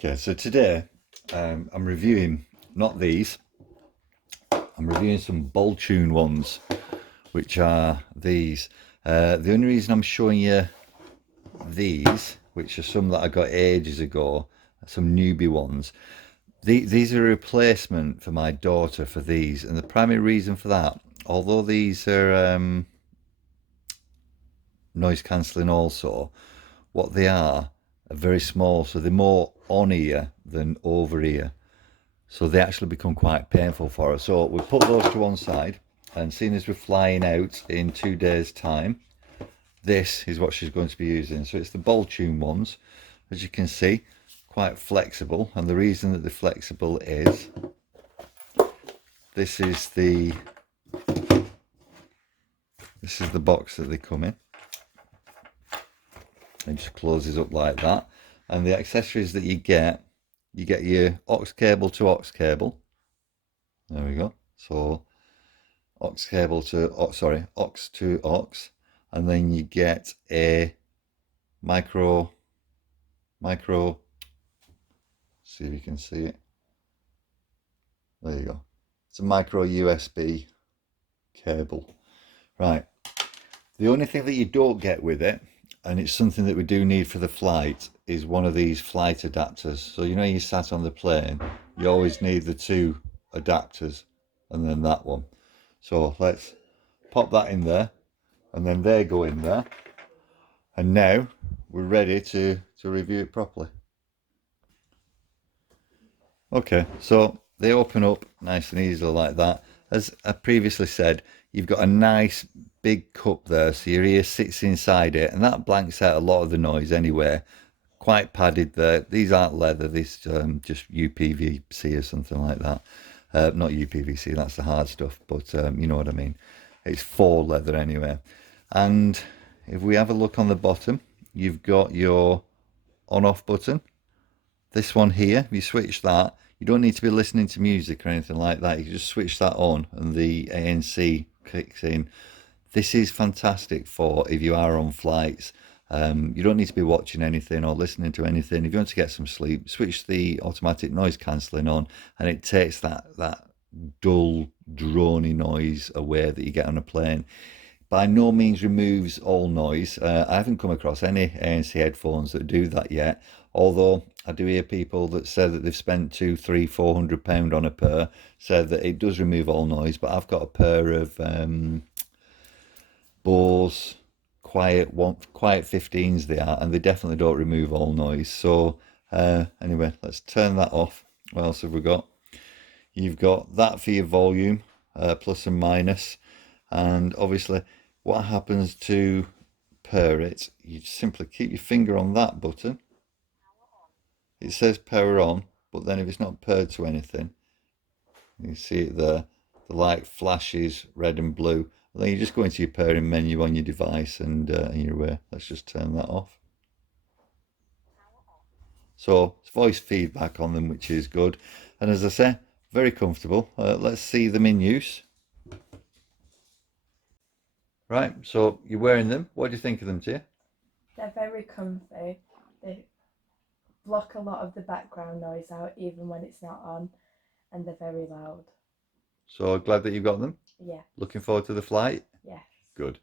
Okay, so today I'm reviewing, not these, I'm reviewing some Boltune ones, which are these. The only reason I'm showing you these, which are some that I got ages ago, some newbie ones, these are a replacement for my daughter for these, and the primary reason for that, although these are noise cancelling also, what they are very small, so they're more on ear than over ear, so they actually become quite painful for us. So we put those to one side, and seeing as we're flying out in 2 days time, this is what she's going to be using. So it's the Boltune ones, as you can see, quite flexible, and the reason that they're flexible is this is the box that they come in. It just closes up like that, and the accessories that you get your aux cable to aux cable. There we go. So aux cable to aux to aux, and then you get a micro, see if you can see it, there you go, it's a micro USB cable. Right, the only thing that you don't get with it, and it's something that we do need for the flight, is one of these flight adapters. So you know, you sat on the plane, you always need the two adapters, and then that one. So let's pop that in there, and then they go in there, and now we're ready to review it properly. Okay, so they open up nice and easily like that. As I previously said, you've got a nice big cup there, so your ear sits inside it, and that blanks out a lot of the noise anyway. Quite padded there. These aren't leather, these just UPVC or something like that. Not UPVC, that's the hard stuff, but you know what I mean. It's faux leather anyway. And if we have a look on the bottom, you've got your on-off button. This one here, if you switch that, you don't need to be listening to music or anything like that. You can just switch that on and the ANC kicks in. This is fantastic for if you are on flights. You don't need to be watching anything or listening to anything. If you want to get some sleep, switch the automatic noise cancelling on, and it takes that dull, drony noise away that you get on a plane. By no means removes all noise. I haven't come across any ANC headphones that do that yet, although I do hear people that say that they've spent £200, £300, £400 on a pair, say that it does remove all noise. But I've got a pair of Bose Quiet 15s they are, and they definitely don't remove all noise. So anyway, let's turn that off. What else have we got? You've got that for your volume, plus and minus, and obviously what happens to pair it, you simply keep your finger on that button. It says power on, but then if it's not paired to anything, you see it there, the light flashes red and blue, and then you just go into your pairing menu on your device, and you're away. Let's just turn that off. So it's voice feedback on them, which is good, and as I say, very comfortable. Let's see them in use. Right, so you're wearing them. What do you think of them, Tia? They're very comfy. They block a lot of the background noise out, even when it's not on, and they're very loud. So glad that you've got them. Yeah. Looking forward to the flight. Yes. Good.